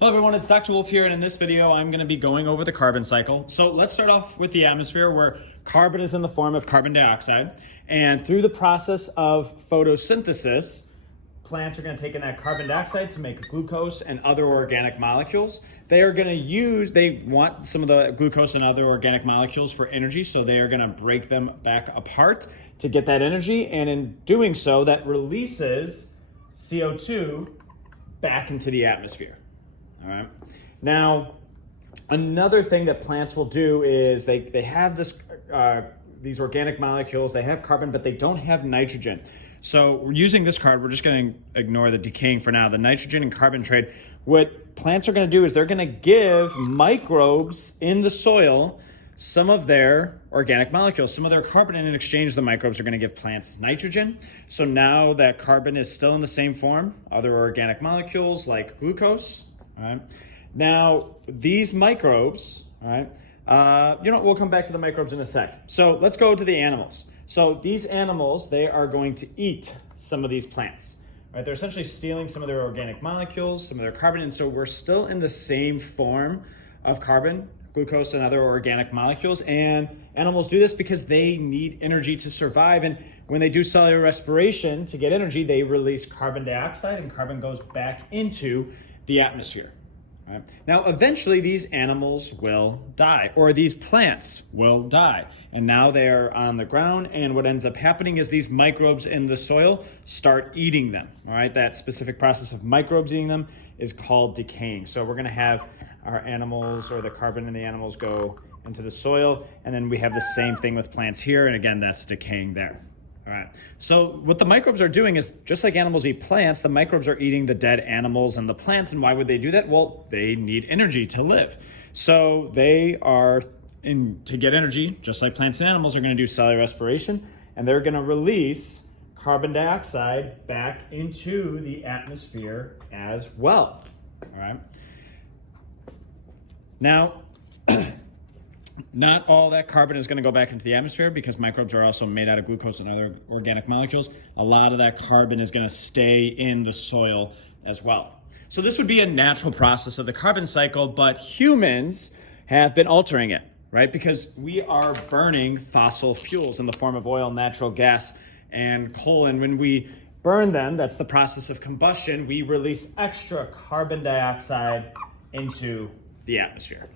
Hello everyone, it's Dr. Wolfe here, and in this video I'm going to be going over the carbon cycle. So let's start off with the atmosphere, where carbon is in the form of carbon dioxide, and through the process of photosynthesis, plants are going to take in that carbon dioxide to make glucose and other organic molecules. They want some of the glucose and other organic molecules for energy, so they are going to break them back apart to get that energy, and in doing so, that releases CO2 back into the atmosphere. All right. Now, another thing that plants will do is they have these organic molecules, they have carbon, but they don't have nitrogen. So we're using this card, we're just going to ignore the decaying for now, the nitrogen and carbon trade. What plants are going to do is they're going to give microbes in the soil some of their organic molecules, some of their carbon, and in exchange, the microbes are going to give plants nitrogen. So now that carbon is still in the same form, other organic molecules like glucose. All right. Now, these microbes, all right, we'll come back to the microbes in a sec. So let's go to the animals. So these animals, they are going to eat some of these plants. Right? They're essentially stealing some of their organic molecules, some of their carbon, and so we're still in the same form of carbon, glucose, and other organic molecules. And animals do this because they need energy to survive. And when they do cellular respiration to get energy, they release carbon dioxide, and carbon goes back into the atmosphere. Right? Now, eventually these animals will die, or these plants will die. And now they're on the ground, and what ends up happening is these microbes in the soil start eating them. All right, that specific process of microbes eating them is called decaying. So we're going to have our animals, or the carbon in the animals, go into the soil, and then we have the same thing with plants here, and again, that's decaying there. All right. So what the microbes are doing is, just like animals eat plants, the microbes are eating the dead animals and the plants. And why would they do that? Well, they need energy to live. So they are, to get energy, just like plants and animals, are going to do cellular respiration, and they're going to release carbon dioxide back into the atmosphere as well. All right. Now, not all that carbon is going to go back into the atmosphere, because microbes are also made out of glucose and other organic molecules. A lot of that carbon is going to stay in the soil as well. So this would be a natural process of the carbon cycle, but humans have been altering it, right? Because we are burning fossil fuels in the form of oil, natural gas, and coal. And when we burn them, that's the process of combustion, we release extra carbon dioxide into the atmosphere.